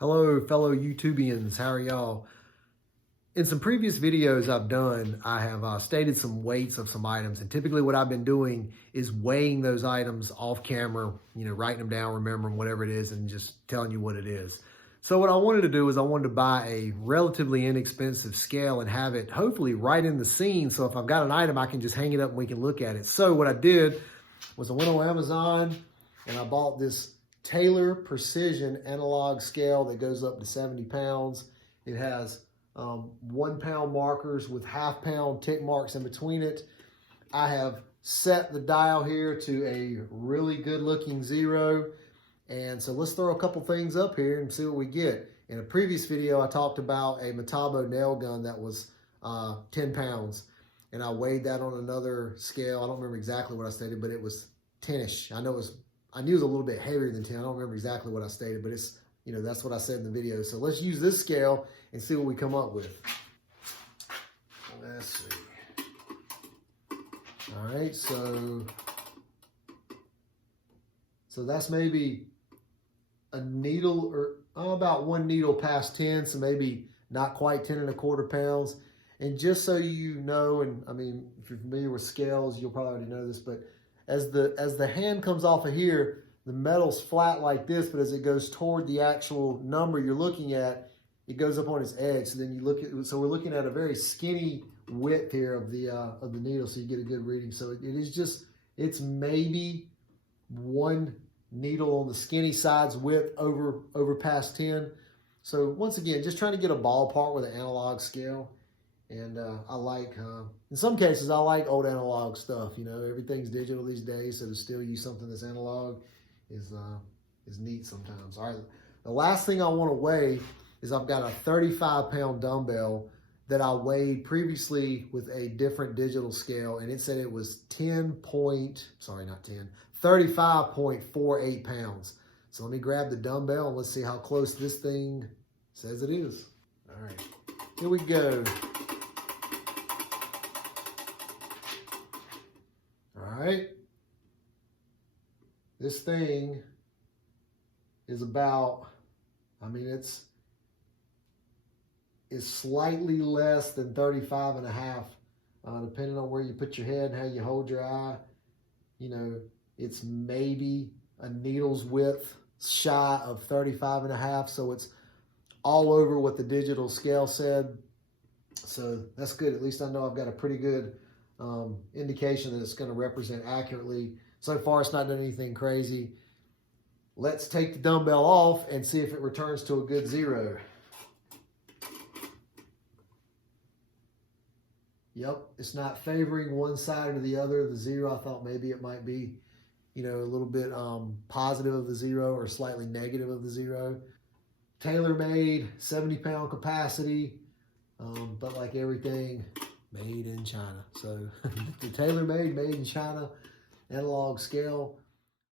Hello, fellow YouTubians. How are y'all? In some previous videos I've done, I have stated some weights of some items, and typically what I've been doing is weighing those items off camera, writing them down, remembering whatever it is, and just telling you what it is. So what I wanted to do is I wanted to buy a relatively inexpensive scale and have it hopefully right in the scene. So if I've got an item, I can just hang it up and we can look at it. So what I did was I went on Amazon and I bought this Taylor Precision analog scale that goes up to 70 pounds. It has 1 pound markers with half-pound tick marks in between it. I have set the dial here to a really good looking 0. And so let's throw a couple things up here and see what we get. In a previous video, I talked about a Metabo nail gun that was 10 pounds. And I weighed that on another scale. I don't remember exactly what I stated, but it was 10-ish. I knew it was a little bit heavier than 10. I don't remember exactly what I stated, but it's, that's what I said in the video. So let's use this scale and see what we come up with. Let's see. All right, so that's maybe a needle or about 1 needle past 10, so maybe not quite 10¼ pounds. And just so you know, and I mean, if you're familiar with scales, you'll probably already know this, but as the hand comes off of here, the metal's flat like this, but as it goes toward the actual number you're looking at, it goes up on its edge. So then you look at, so we're looking at a very skinny width here of the needle, so you get a good reading. So it is just, it's maybe 1 needle on the skinny side's width over past 10. So once again, just trying to get a ballpark with an analog scale. And I like, in some cases, I like old analog stuff. Everything's digital these days, so to still use something that's analog is neat sometimes. All right, the last thing I want to weigh is I've got a 35-pound dumbbell that I weighed previously with a different digital scale, and it said it was 35.48 pounds. So let me grab the dumbbell and let's see how close this thing says it is. All right, here we go. All right, this thing is about, it's slightly less than 35.5, depending on where you put your head and how you hold your eye. It's maybe a needle's width shy of 35.5, so it's all over what the digital scale said. So that's good. At least I know I've got a pretty good indication that it's going to represent accurately. So far, it's not done anything crazy. Let's take the dumbbell off and see if it returns to a good 0. Yep, it's not favoring one side or the other. The 0, I thought maybe it might be, a little bit positive of the 0 or slightly negative of the 0. Tailor-made, 70-pound capacity, but like everything, made in China. So the tailor-made, made in China analog scale.